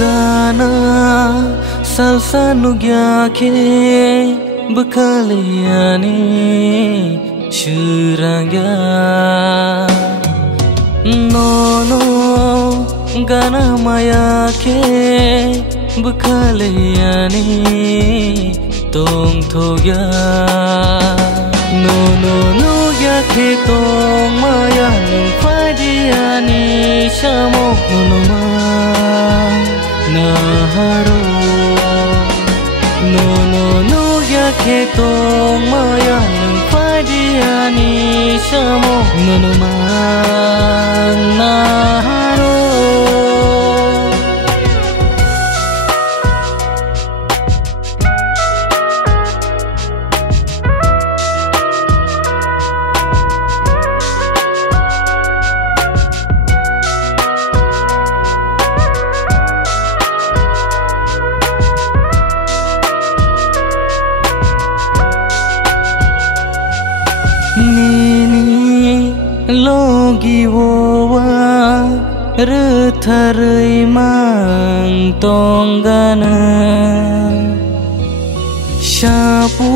Gana salsa nugya ke bekaliani shurangya nono gana maya ke bekaliani tong thogya nono nugya ke tong maya nung padiani shamok nunuma Naharo no ya ke tong maya nung padiani shamo no ma naharo Logi wowa retharai mang tonggana shapu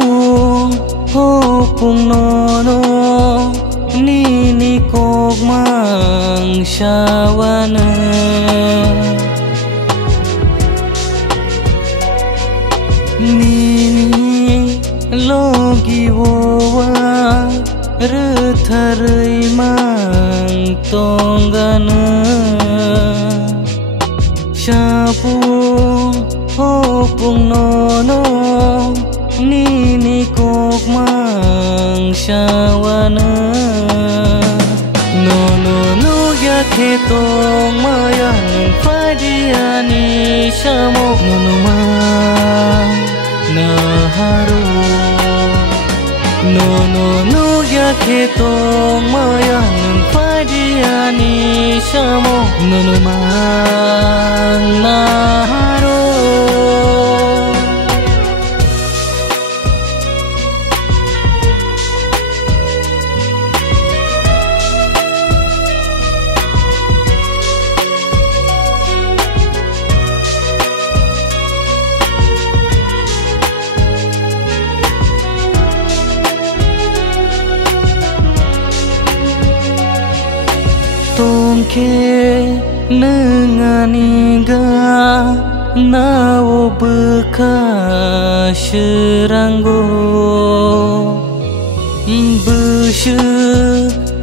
hopung nono nini kok mang shawana nini logi wowa retharai mang tonggana shapu hopung nono nini kok mang shawana no ya ke tong maya nung padiani shamok nono ma naharo no ya ke tong maya nung padiani shamo nono ma naharo Tongke nenganiga nao beka seranggo beshe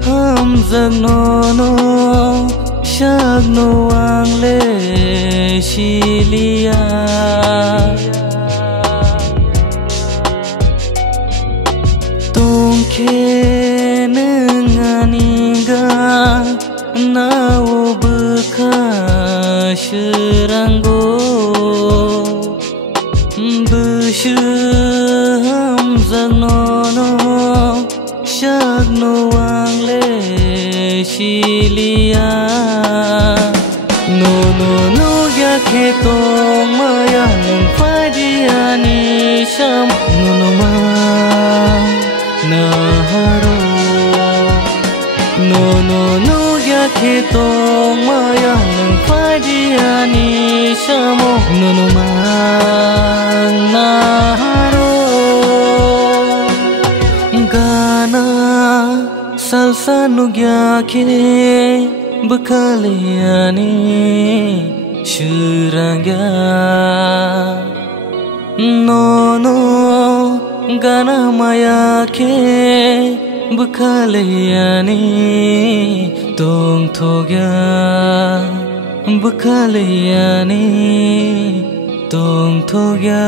hamzak nono shagno wangle shilia Tongke nenganiga nao beka seranggo beshe hamzak nono shagno wangle shilia no ya ke tong maya nung padiani sham nono ma naharo no ya ke tong maya nung padiani shamo nono ma naharo gana salsa nugya ke bekaliani shurangya nono gana maya ke bekaliani tong thogya bekaliani tong thogya